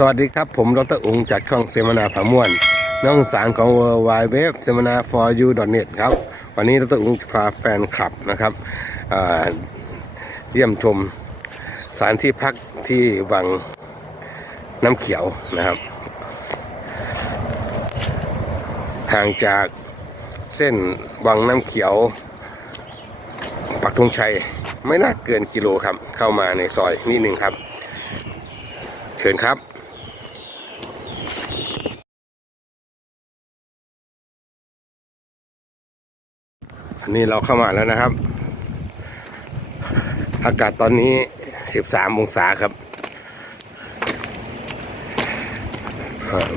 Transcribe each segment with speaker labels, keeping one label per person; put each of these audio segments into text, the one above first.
Speaker 1: สวัสดีครับผมดรอุงจากช่องเสมนาผาม่วนน้องสารของ w w w s e m i n a for you net ครับ วันนี้ดรอุงพาแฟนคลับนะครับเยี่ยมชมสถานที่พักที่วังน้ำเขียวนะครับห่างจากเส้นวังน้ำเขียว ปักธงชัยไม่น่าเกินกิโลครับ เข้ามาในซอยนิดหนึ่งครับ เชิญครับ อันนี้เราเข้ามาแล้วนะครับ อากาศตอนนี้ 13 องศาครับ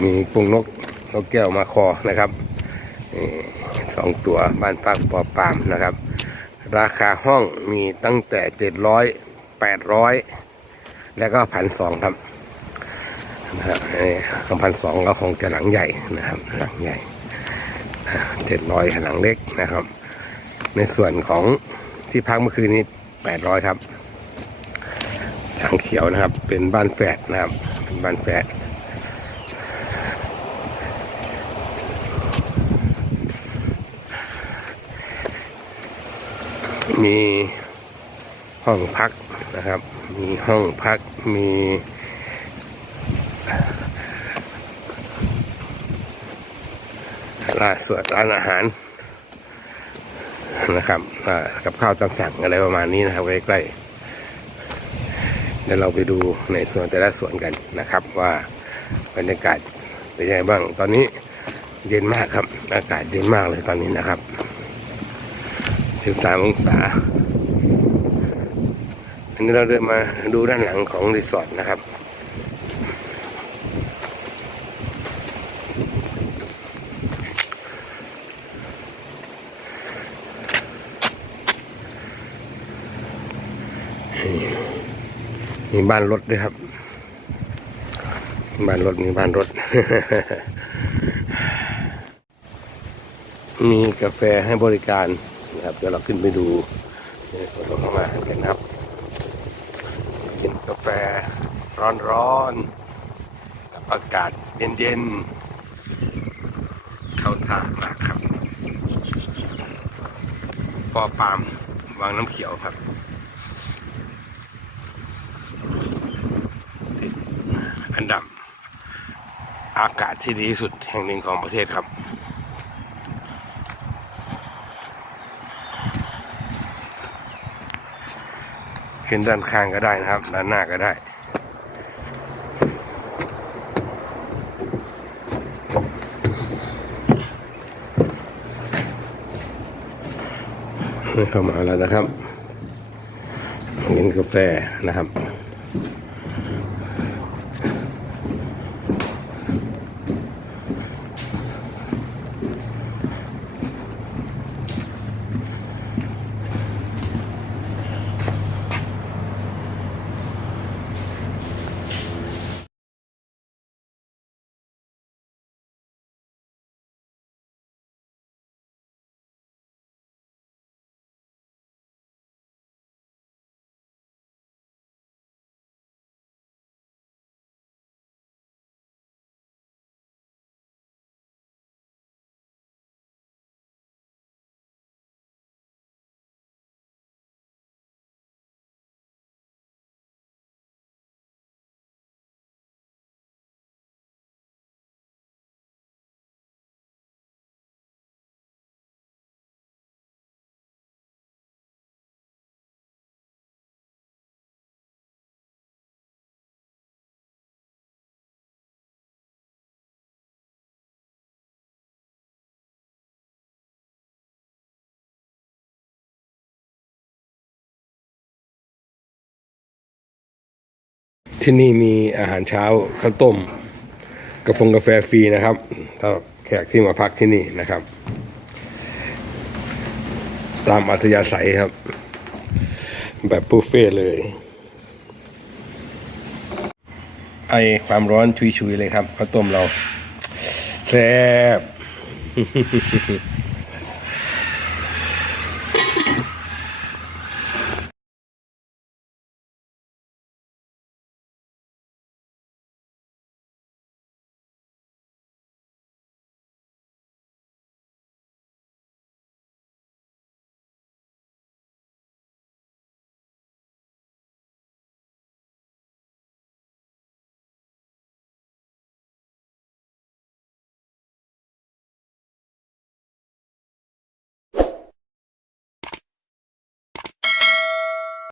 Speaker 1: มีกรงนกนกแก้วมาคอนะครับสองตัวบ้านพักปอปามนะครับ ราคาห้องมีตั้งแต่ 700 800 แล้วก็พันสองครับนะครับพันสองก็คงจะหลังใหญ่นะครับ หลังใหญ่เจ็ดร้อยหลังเล็กนะครับ ในส่วนของที่พักเมื่อคืนนี้แปดร้อยครับทางเขียวนะครับ เป็นบ้านแฝดนะครับ เป็นบ้านแฝดมีห้องพักนะครับ มีห้องพัก มีร้านสวดร้านอาหาร นะครับกับข้าวตามสั่งอะไรประมาณนี้นะครับใกล้ๆเดี๋ยวเราไปดูในส่วนแต่ละส่วนกันนะครับ ว่าบรรยากาศเป็นยังไงบ้าง ตอนนี้เย็นมากครับ อากาศเย็นมากเลยตอนนี้นะครับ 13 องศา อันนี้เราเดินมาดูด้านหลังของรีสอร์ทนะครับ มีบ้านรถด้วยครับ บ้านรถมีบ้านรถ มีกาแฟให้บริการนะครับ เดี๋ยวเราขึ้นไปดูในส่วนของข้างล่างกันนะครับกินกาแฟร้อนๆกับอากาศเย็นๆ เข้าท่ามากครับปอปามวางน้ำเขียวครับ อัน ดับอากาศที่ดีที่สุดแห่งหนึ่งของประเทศครับ ขึ้นด้านข้างก็ได้นะครับ ด้านหน้าก็ได้เข้ามาแล้วนะครับกินกาแฟนะครับ ที่นี่มีอาหารเช้าข้าวต้มกาแฟกาแฟฟรีนะครับสำหรับแขกที่มาพักที่นี่นะครับ ตามอัธยาศัยครับ แบบบุฟเฟ่เลย ไอความร้อนชุยๆเลยครับข้าวต้มเราแซ่บ